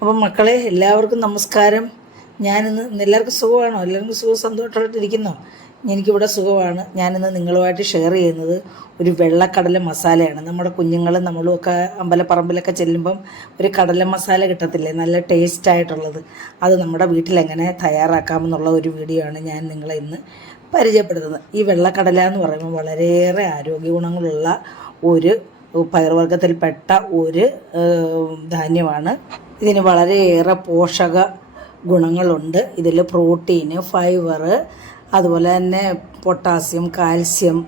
അപ്പം മക്കളെ എല്ലാവർക്കും നമസ്കാരം. ഞാനിന്ന് എല്ലാവർക്കും സുഖമാണോ? എല്ലാവർക്കും സുഖം സന്തോഷമായിട്ടിരിക്കുന്നോ? എനിക്കിവിടെ സുഖമാണ്. ഞാനിന്ന് നിങ്ങളുമായിട്ട് ഷെയർ ചെയ്യുന്നത് ഒരു വെള്ളക്കടല മസാലയാണ്. നമ്മുടെ കുഞ്ഞുങ്ങളും നമ്മളും ഒക്കെ അമ്പലപ്പറമ്പിലൊക്കെ ചെല്ലുമ്പം ഒരു കടല മസാല കിട്ടത്തില്ലേ? നല്ല ടേസ്റ്റ് ആയിട്ടുള്ളത്. അത് നമ്മുടെ വീട്ടിലെങ്ങനെ തയ്യാറാക്കാമെന്നുള്ള ഒരു വീഡിയോ ആണ് ഞാൻ നിങ്ങളെ ഇന്ന് പരിചയപ്പെടുത്തുന്നത്. ഈ വെള്ളക്കടല എന്ന് പറയുമ്പോൾ വളരെയേറെ ആരോഗ്യ ഗുണങ്ങളുള്ള ഒരു പയർവർഗത്തിൽപ്പെട്ട ഒരു ധാന്യമാണ്. ഇതിന് വളരെയേറെ പോഷക ഗുണങ്ങളുണ്ട്. ഇതിൽ പ്രോട്ടീന് ഫൈബർ അതുപോലെ തന്നെ പൊട്ടാസ്യം കാൽസ്യം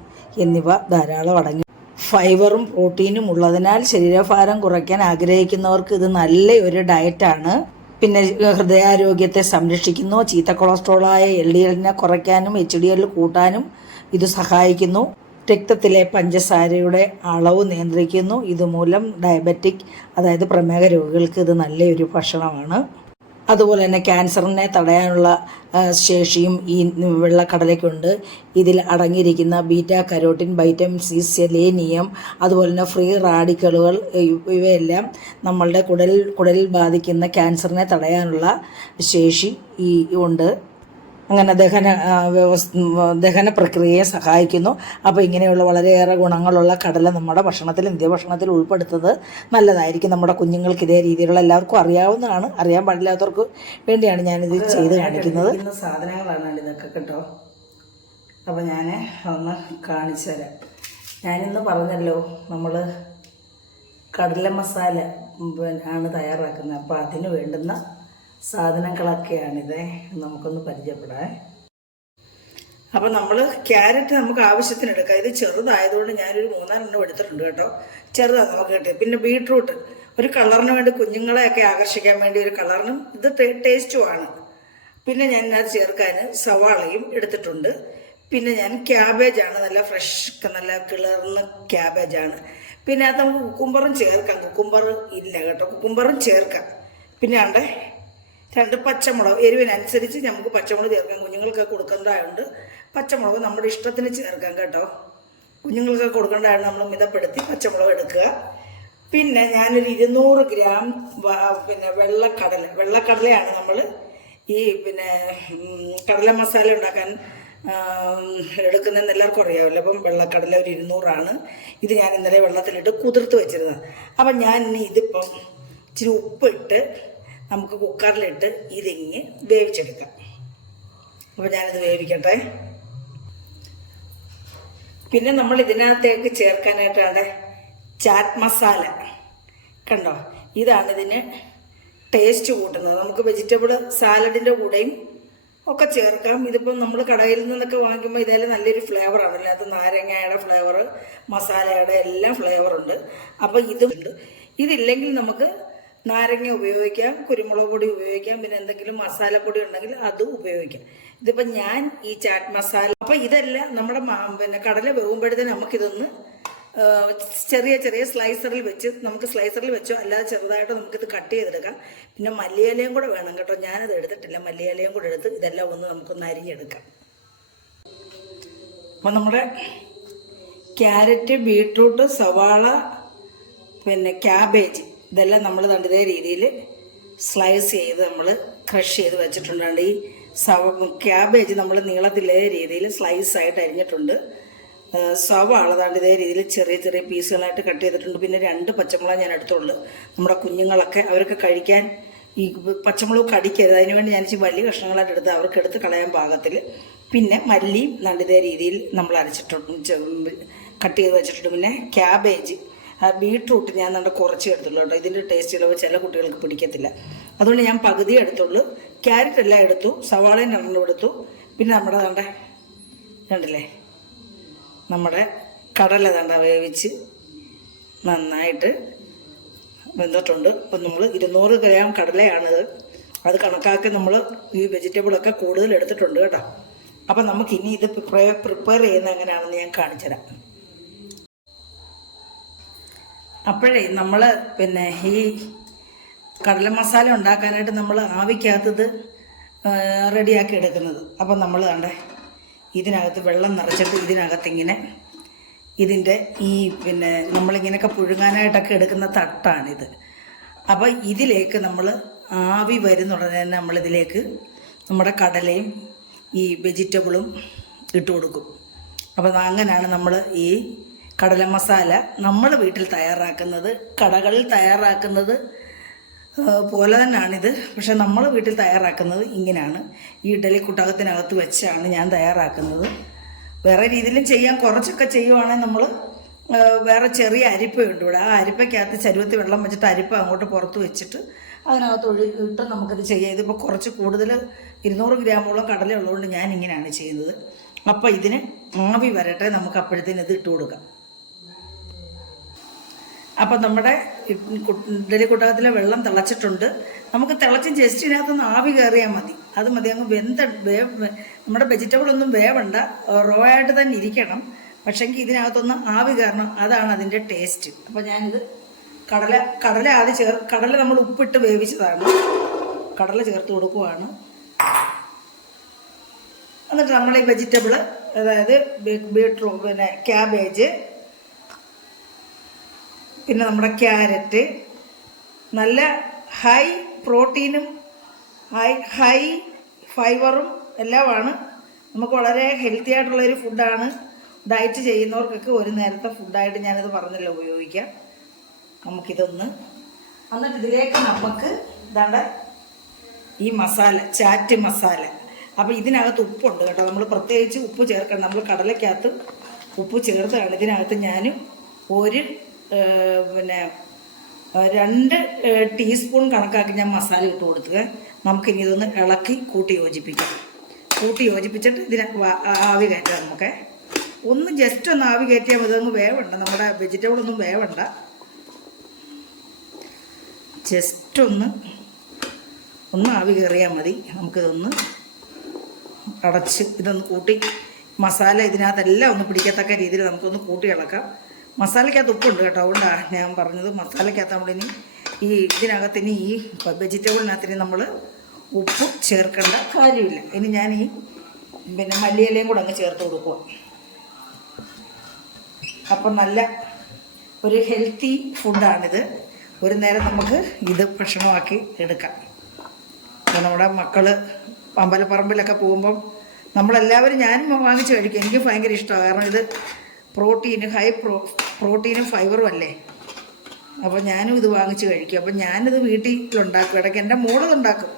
എന്നിവ ധാരാളം അടങ്ങി. ഫൈബറും പ്രോട്ടീനും ഉള്ളതിനാൽ ശരീരഭാരം കുറയ്ക്കാൻ ആഗ്രഹിക്കുന്നവർക്ക് ഇത് നല്ല ഒരു ഡയറ്റാണ്. പിന്നെ ഹൃദയാരോഗ്യത്തെ സംരക്ഷിക്കുന്നു. ചീത്ത കൊളസ്ട്രോളായ എൽ ഡി എല്ലിനെ കുറയ്ക്കാനും എച്ച് ഡി എൽ കൂട്ടാനും ഇത് സഹായിക്കുന്നു. രക്തത്തിലെ പഞ്ചസാരയുടെ അളവ് നിയന്ത്രിക്കുന്നു. ഇതുമൂലം ഡയബറ്റിക് അതായത് പ്രമേഹ രോഗികൾക്ക് ഇത് നല്ലൊരു ഭക്ഷണമാണ്. അതുപോലെ തന്നെ ക്യാൻസറിനെ തടയാനുള്ള ശേഷിയും ഈ വെള്ളക്കടലയ്ക്കുണ്ട്. ഇതിൽ അടങ്ങിയിരിക്കുന്ന beta carotene vitamin C selenium അതുപോലെ തന്നെ ഫ്രീ റാഡിക്കലുകൾ ഇവയെല്ലാം നമ്മളുടെ കുടലിൽ കുടലിൽ ബാധിക്കുന്ന ക്യാൻസറിനെ തടയാനുള്ള ശേഷി ഈ ഉണ്ട്. അങ്ങനെ ദഹന വ്യവസ് ദഹന പ്രക്രിയയെ സഹായിക്കുന്നു. അപ്പോൾ ഇങ്ങനെയുള്ള വളരെയേറെ ഗുണങ്ങളുള്ള കടല നമ്മുടെ ഭക്ഷണത്തിൽ ഇന്ത്യ ഭക്ഷണത്തിൽ ഉൾപ്പെടുത്തുന്നത് നല്ലതായിരിക്കും. നമ്മുടെ കുഞ്ഞുങ്ങൾക്ക് ഇതേ രീതിയിലുള്ള എല്ലാവർക്കും അറിയാവുന്നതാണ്. അറിയാൻ പാടില്ലാത്തവർക്ക് വേണ്ടിയാണ് ഞാനിത് ചെയ്ത് കാണിക്കുന്നത്. സാധനങ്ങളാണ് ഇതൊക്കെ കേട്ടോ. അപ്പോൾ ഞാൻ ഒന്ന് കാണിച്ചു തരാം. ഞാനിന്ന് പറഞ്ഞല്ലോ നമ്മൾ കടല മസാല ആണ് തയ്യാറാക്കുന്നത്. അപ്പോൾ അതിന് വേണ്ടുന്ന സാധനങ്ങളൊക്കെയാണിത്. നമുക്കൊന്ന് പരിചയപ്പെടാം. അപ്പോൾ നമ്മൾ ക്യാരറ്റ് നമുക്ക് ആവശ്യത്തിന് എടുക്കാം ഇത് ചെറുതായതുകൊണ്ട് ഞാനൊരു മൂന്നാലെണ്ണം എടുത്തിട്ടുണ്ട് കേട്ടോ. ചെറുതാണ് നമുക്ക് കിട്ടിയത്. പിന്നെ ബീട്രൂട്ട്. ഒരു കളറിന് വേണ്ടി കുഞ്ഞുങ്ങളെയൊക്കെ ആകർഷിക്കാൻ വേണ്ടി ഒരു കളറിനും ഇത് ടേസ്റ്റുമാണ്. പിന്നെ ഞാൻ ഇതിനകത്ത് ചേർക്കാൻ സവാളയും എടുത്തിട്ടുണ്ട്. പിന്നെ ഞാൻ ക്യാബേജാണ്. നല്ല ഫ്രഷ് നല്ല കിളർന്ന ക്യാബേജാണ്. പിന്നെ അത് നമുക്ക് കുക്കുംബറും ചേർക്കാം. കുക്കുംബർ ഇല്ല കേട്ടോ. കുക്കുംബറും ചേർക്കാം. പിന്നെ ആണ്ടേ രണ്ട് പച്ചമുളക് എരിവിനനുസരിച്ച് നമുക്ക് പച്ചമുളക് ചേർക്കാം. കുഞ്ഞുങ്ങൾക്ക് കൊടുക്കേണ്ടതായതുകൊണ്ട് പച്ചമുളക് നമ്മുടെ ഇഷ്ടത്തിന് ചേർക്കാം കേട്ടോ. കുഞ്ഞുങ്ങൾക്ക് കൊടുക്കേണ്ടതായത് നമ്മൾ മിതപ്പെടുത്തി പച്ചമുളക് എടുക്കുക. പിന്നെ ഞാനൊരു ഇരുന്നൂറ് ഗ്രാം പിന്നെ വെള്ളക്കടല. വെള്ളക്കടലയാണ് നമ്മൾ ഈ പിന്നെ കടല മസാല ഉണ്ടാക്കാൻ എടുക്കുന്നതെന്ന് എല്ലാവർക്കും അറിയാമല്ലോ. അപ്പം വെള്ളക്കടല ഒരു ഇരുന്നൂറാണ്. ഇത് ഞാൻ ഇന്നലെ വെള്ളത്തിലിട്ട് കുതിർത്ത് വെച്ചിരുന്നത് അപ്പം ഞാൻ ഇനി ഇതിപ്പം ഇച്ചിരി ഉപ്പിട്ട് നമുക്ക് കുക്കറിലിട്ട് ഇതിങ്ങി വേവിച്ചെടുക്കാം. അപ്പോൾ ഞാനിത് വേവിക്കട്ടെ. പിന്നെ നമ്മൾ ഇതിനകത്തേക്ക് ചേർക്കാനായിട്ടാണ് ചാറ്റ് മസാല. കണ്ടോ? ഇതാണ് ഇതിന് ടേസ്റ്റ് കൂട്ടുന്നത്. നമുക്ക് വെജിറ്റബിൾ സാലഡിന്റെ കൂടെയും ഒക്കെ ചേർക്കാം. ഇതിപ്പം നമ്മൾ കടയിൽ നിന്നൊക്കെ വാങ്ങിക്കുമ്പോൾ ഇതായാലും നല്ലൊരു ഫ്ലേവറാണ് അത് നാരങ്ങയുടെ ഫ്ലേവർ മസാലയുടെ എല്ലാം ഫ്ലേവറുണ്ട് അപ്പോൾ ഇതുണ്ട് ഇതില്ലെങ്കിൽ നമുക്ക് നാരങ്ങ ഉപയോഗിക്കാം കുരുമുളക് പൊടി ഉപയോഗിക്കാം പിന്നെ എന്തെങ്കിലും മസാലപ്പൊടി ഉണ്ടെങ്കിൽ അത് ഉപയോഗിക്കാം. ഇതിപ്പോൾ ഞാൻ ഈ ചാറ്റ് മസാല അപ്പോൾ ഇതെല്ലാം നമ്മുടെ പിന്നെ കടല വേകുമ്പോഴത്തേന് നമുക്കിതൊന്ന് ചെറിയ ചെറിയ സ്ലൈസറിൽ വെച്ച് നമുക്ക് സ്ലൈസറിൽ വെച്ചോ അല്ലാതെ ചെറുതായിട്ട് നമുക്കിത് കട്ട് ചെയ്തെടുക്കാം. പിന്നെ മല്ലിയിലയും കൂടെ വേണം കേട്ടോ ഞാനത് എടുത്തിട്ടില്ല. മല്ലിയിലയും കൂടെ എടുത്ത് ഇതെല്ലാം ഒന്ന് നമുക്കൊന്ന് അരിഞ്ഞെടുക്കാം. അപ്പം നമ്മുടെ ക്യാരറ്റ് ബീട്രൂട്ട് സവാള പിന്നെ ക്യാബേജ് ഇതെല്ലാം നമ്മൾ ഇതേ രീതിയിൽ സ്ലൈസ് ചെയ്ത് നമ്മൾ ക്രഷ് ചെയ്ത് വെച്ചിട്ടുണ്ടാണ്ട്. ഈ സവ ക്യാബേജ് നമ്മൾ നീളത്തിലേ രീതിയിൽ സ്ലൈസ് ആയിട്ട് അരിഞ്ഞിട്ടുണ്ട്. സവ സവാള താണ്ട് ഇതേ രീതിയിൽ ചെറിയ ചെറിയ പീസുകളായിട്ട് കട്ട് ചെയ്തിട്ടുണ്ട്. പിന്നെ രണ്ട് പച്ചമുളക് ഞാൻ എടുത്തുള്ളൂ. നമ്മുടെ കുഞ്ഞുങ്ങളൊക്കെ അവർക്ക് കഴിക്കാൻ ഈ പച്ചമുളക് കടിക്കരുത്. അതിനുവേണ്ടി ഞാൻ വലിയ കഷ്ണങ്ങളായിട്ട് എടുത്ത് അവർക്ക് എടുത്ത് കളയാൻ പാകത്തിൽ പിന്നെ മല്ലിയും നണ്ടിതേ രീതിയിൽ നമ്മൾ അരച്ചിട്ടുണ്ട് കട്ട് ചെയ്ത് വെച്ചിട്ടുണ്ട്. പിന്നെ ക്യാബേജ് ബീട്രൂട്ട് ഞാൻ നല്ല കുറച്ച് എടുത്തുള്ളൂ കേട്ടോ. ഇതിന്റെ ടേസ്റ്റ് ചിലവ് ചില കുട്ടികൾക്ക് പിടിക്കത്തില്ല. അതുകൊണ്ട് ഞാൻ പകുതി എടുത്തുള്ളൂ. ക്യാരറ്റ് എല്ലാം എടുത്തു. സവാളയും രണ്ടെണ്ണം എടുത്തു. പിന്നെ നമ്മുടെ കണ്ടേ കണ്ടില്ലേ? നമ്മുടെ കടല തണ്ട വേവിച്ച് നന്നായിട്ട് വെന്തിട്ടുണ്ട്. അപ്പം നമ്മൾ ഇരുന്നൂറ് ഗ്രാം കടലയാണിത്. അത് കണക്കാക്കി നമ്മൾ ഈ വെജിറ്റബിളൊക്കെ കൂടുതൽ എടുത്തിട്ടുണ്ട് കേട്ടോ. അപ്പം നമുക്ക് ഇനി ഇത് പ്രിപ്പയർ പ്രിപ്പയർ ചെയ്യുന്ന എങ്ങനെയാണെന്ന് ഞാൻ കാണിച്ചുതരാം. അപ്പോഴേ നമ്മൾ പിന്നെ ഈ കടല മസാല ഉണ്ടാക്കാനായിട്ട് നമ്മൾ ആവിക്കകത്തത് റെഡിയാക്കി എടുക്കുന്നത്. അപ്പം നമ്മൾ കണ്ടേ ഇതിനകത്ത് വെള്ളം നിറച്ചിട്ട് ഇതിനകത്ത് ഇങ്ങനെ ഇതിന്റെ ഈ പിന്നെ നമ്മളിങ്ങനെയൊക്കെ പുഴുങ്ങാനായിട്ടൊക്കെ എടുക്കുന്ന തട്ടാണിത്. അപ്പോൾ ഇതിലേക്ക് നമ്മൾ ആവി വരുന്ന ഉടനെ തന്നെ നമ്മളിതിലേക്ക് നമ്മുടെ കടലയും ഈ വെജിറ്റബിളും ഇട്ട് കൊടുക്കും. അപ്പോൾ അങ്ങനെയാണ് നമ്മൾ ഈ കടല മസാല നമ്മൾ വീട്ടിൽ തയ്യാറാക്കുന്നത് കടകളിൽ തയ്യാറാക്കുന്നത് പോലെ തന്നെയാണിത്. പക്ഷെ നമ്മൾ വീട്ടിൽ തയ്യാറാക്കുന്നത് ഇങ്ങനെയാണ്. ഈ ഇഡലി കുട്ടകത്തിനകത്ത് വെച്ചാണ് ഞാൻ തയ്യാറാക്കുന്നത്. വേറെ രീതിയിലും ചെയ്യാൻ കുറച്ചൊക്കെ ചെയ്യുവാണെങ്കിൽ നമ്മൾ വേറെ ചെറിയ അരിപ്പയുണ്ട് ഇവിടെ. ആ അരിപ്പയ്ക്കകത്ത് ചരുവത്തിൽ വെള്ളം വെച്ചിട്ട് അരിപ്പ അങ്ങോട്ട് പുറത്ത് വെച്ചിട്ട് അതിനകത്ത് ഒഴി ഇട്ട് നമുക്കിത് ചെയ്യാം. ഇതിപ്പോൾ കുറച്ച് കൂടുതൽ ഇരുന്നൂറ് ഗ്രാമോളം കടല ഉള്ളതുകൊണ്ട് ഞാൻ ഇങ്ങനെയാണ് ചെയ്യുന്നത്. അപ്പോൾ ഇതിന് ആവി വരട്ടെ. നമുക്ക് അപ്പോഴത്തേന് ഇത് ഇട്ട് കൊടുക്കാം. അപ്പം നമ്മുടെ ഇഡലി കുട്ടകത്തിലെ വെള്ളം തിളച്ചിട്ടുണ്ട്. നമുക്ക് തിളച്ച് ജസ്റ്റ് ഇതിനകത്തൊന്ന് ആവി കയറിയാൽ മതി. അത് മതി. അങ്ങ് വെന്ത വേവ് നമ്മുടെ വെജിറ്റബിൾ ഒന്നും വേവണ്ട. റോ ആയിട്ട് തന്നെ ഇരിക്കണം. പക്ഷെങ്കിൽ ഇതിനകത്തൊന്ന് ആവി കയറണം അതാണ് അതിന്റെ ടേസ്റ്റ് അപ്പോൾ ഞാനിത് കടല കടല ആദ്യം ചേർ കടല നമ്മൾ ഉപ്പിട്ട് വേവിച്ചതാണ്. കടല ചേർത്ത് കൊടുക്കുവാണ്. എന്നിട്ട് നമ്മൾ ഈ വെജിറ്റബിൾ അതായത് ബീട്രൂ പിന്നെ ക്യാബേജ് പിന്നെ നമ്മുടെ ക്യാരറ്റ്. നല്ല ഹൈ പ്രോട്ടീനും ഹൈ ഹൈ ഫൈബറും എല്ലാമാണ്. നമുക്ക് വളരെ ഹെൽത്തി ആയിട്ടുള്ളൊരു ഫുഡാണ് ഡയറ്റ് ചെയ്യുന്നവർക്കൊക്കെ ഒരു നേരത്തെ ഫുഡായിട്ട് ഞാനത് പറഞ്ഞല്ലോ ഉപയോഗിക്കാം. നമുക്കിതൊന്ന്. എന്നിട്ട് ഇതിലേക്ക് നമുക്ക് ഇതാണ്ട് ഈ മസാല ചാറ്റ് മസാല. അപ്പോൾ ഇതിനകത്ത് ഉപ്പുണ്ട് കേട്ടോ. നമ്മൾ പ്രത്യേകിച്ച് ഉപ്പ് ചേർക്കണം നമ്മൾ കടലയ്ക്കകത്ത് ഉപ്പ് ചേർത്താണ് ഇതിനകത്ത് ഞാനും ഒരു പിന്നെ രണ്ട് ടീസ്പൂൺ കണക്കാക്കി ഞാൻ മസാല ഇട്ട് നമുക്ക് ഇനി ഇതൊന്ന് ഇളക്കി കൂട്ടി യോജിപ്പിക്കാം. കൂട്ടി യോജിപ്പിച്ചിട്ട് ഇതിനെ ആവി കയറ്റാം നമുക്ക്. ഒന്ന് ജസ്റ്റ് ഒന്ന് ആവി കയറ്റിയാൽ ഇതൊന്നും വേവണ്ട. നമ്മുടെ വെജിറ്റബിൾ ഒന്നും വേവണ്ട. ജസ്റ്റ് ഒന്ന് ഒന്ന് ആവി കയറിയാൽ മതി. നമുക്കിതൊന്ന് അടച്ച് ഇതൊന്ന് കൂട്ടി മസാല ഇതിനകത്തെല്ലാം ഒന്ന് പിടിക്കത്തക്ക രീതിയിൽ നമുക്കൊന്ന് കൂട്ടി ഇളക്കാം. മസാലയ്ക്കകത്ത് ഉപ്പുണ്ട് കേട്ടോ അതുകൊണ്ടാണ് ഞാൻ പറഞ്ഞത് മസാലയ്ക്കകത്ത് ഇനി ഈ ഇതിനകത്ത് ഇനി ഈ വെജിറ്റബിളിനകത്തിന് നമ്മൾ ഉപ്പ് ചേർക്കേണ്ട കാര്യമില്ല. ഇനി ഞാൻ ഈ പിന്നെ മല്ലിയിലയും കൂടെ അങ്ങ് ചേർത്ത് കൊടുക്കുക അപ്പം നല്ല ഒരു ഹെൽത്തി ഫുഡാണിത് ഒരു നേരം നമുക്ക് ഇത് ഭക്ഷണമാക്കി എടുക്കാം. അപ്പോൾ നമ്മുടെ മക്കൾ അമ്പലപ്പറമ്പിലൊക്കെ പോകുമ്പം നമ്മളെല്ലാവരും ഞാനും വാങ്ങിച്ച് കഴിക്കും. എനിക്ക് ഭയങ്കര ഇഷ്ടമാണ്. കാരണം ഇത് പ്രോട്ടീൻ ഹൈ പ്രോ പ്രോട്ടീനും ഫൈബറും അല്ലേ? അപ്പോൾ ഞാനും ഇത് വാങ്ങിച്ച് കഴിക്കും. അപ്പം ഞാനിത് വീട്ടിലുണ്ടാക്കും. ഇടയ്ക്ക് എന്റെ മോളത് ഉണ്ടാക്കും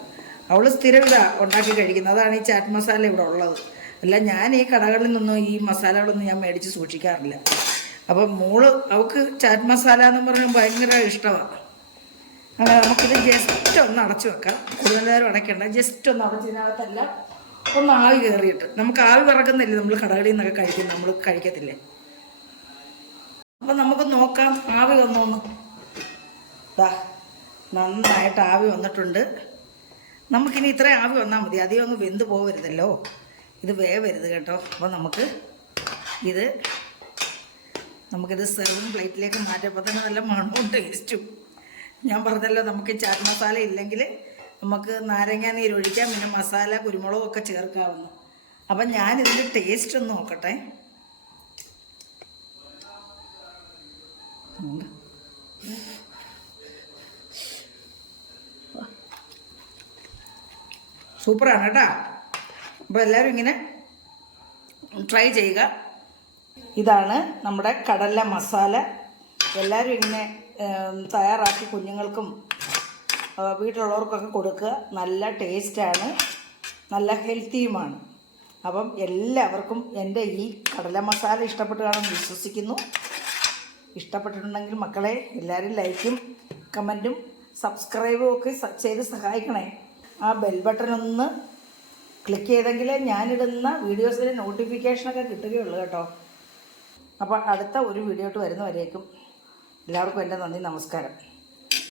അവൾ സ്ഥിരം ഇതാ ഉണ്ടാക്കി കഴിക്കുന്നത്. അതാണ് ഈ ചാറ്റ് മസാല ഇവിടെ ഉള്ളത്. അല്ല ഞാൻ ഈ കടകളിൽ നിന്നും ഈ മസാലകളൊന്നും ഞാൻ മേടിച്ച് സൂക്ഷിക്കാറില്ല. അപ്പം മോൾ അവൾക്ക് ചാറ്റ് മസാല എന്ന് പറഞ്ഞാൽ ഭയങ്കര ഇഷ്ടമാണ് അങ്ങനെ നമുക്കിത് ജസ്റ്റ് ഒന്ന് അടച്ചു വെക്കാം. കൂടുതൽ നേരം അടയ്ക്കണ്ട. ജസ്റ്റ് ഒന്ന് അടച്ചതിനകത്തെല്ലാം ഒന്ന് ആവി കയറിയിട്ട്. നമുക്ക് ആവി പറക്കുന്നില്ലേ നമ്മൾ കടകളിൽ നിന്നൊക്കെ കഴിക്കും നമ്മൾ കഴിക്കത്തില്ലേ? അപ്പം നമുക്ക് നോക്കാം. ആവി വന്നോന്ന്. ദാ നന്നായിട്ട് ആവി വന്നിട്ടുണ്ട്. നമുക്കിനി ഇത്രയും ആവി വന്നാൽ മതി. അധികം അങ്ങ് വെന്ത് പോകരുതല്ലോ ഇത് വേവരുത് കേട്ടോ. അപ്പോൾ നമുക്ക് ഇത് നമുക്കിത് സെർവിങ് പ്ലേറ്റിലേക്ക് മാറ്റിയപ്പോൾ തന്നെ നല്ല മണവും ടേസ്റ്റും ഞാൻ പറഞ്ഞല്ലോ നമുക്ക് ചാറ്റ് മസാല ഇല്ലെങ്കിൽ നമുക്ക് നാരങ്ങ നീര് ഒഴിക്കാം. പിന്നെ മസാല കുരുമുളകും ഒക്കെ ചേർക്കാവുന്നു. അപ്പം ഞാനിതിന്റെ ടേസ്റ്റ് ഒന്ന് നോക്കട്ടെ. സൂപ്പറാണ് കേട്ടോ. അപ്പോൾ എല്ലാവരും ഇങ്ങനെ ട്രൈ ചെയ്യുക. ഇതാണ് നമ്മുടെ കടല മസാല. എല്ലാവരും ഇങ്ങനെ തയ്യാറാക്കി കുഞ്ഞുങ്ങൾക്കും വീട്ടിലുള്ളവർക്കൊക്കെ കൊടുക്കുക. നല്ല ടേസ്റ്റാണ്. നല്ല ഹെൽത്തിയുമാണ്. അപ്പം എല്ലാവർക്കും എന്റെ ഈ കടല മസാല ഇഷ്ടപ്പെട്ട് കാണുമെന്ന് വിശ്വസിക്കുന്നു. ഇഷ്ടപ്പെട്ടിട്ടുണ്ടെങ്കിൽ മക്കളെ എല്ലാവരും ലൈക്കും കമന്റും സബ്സ്ക്രൈബും ഒക്കെ ചെയ്ത് സഹായിക്കണേ. ആ ബെൽ ബട്ടൺ ഒന്ന് ക്ലിക്ക് ചെയ്തെങ്കിലേ ഞാനിടുന്ന വീഡിയോസിന്റെ നോട്ടിഫിക്കേഷനൊക്കെ കിട്ടുകയുള്ളൂ കേട്ടോ. അപ്പോൾ അടുത്ത ഒരു വീഡിയോ ആയിട്ട് വരുന്നവരേക്കും എല്ലാവർക്കും എന്റെ നന്ദി നമസ്കാരം.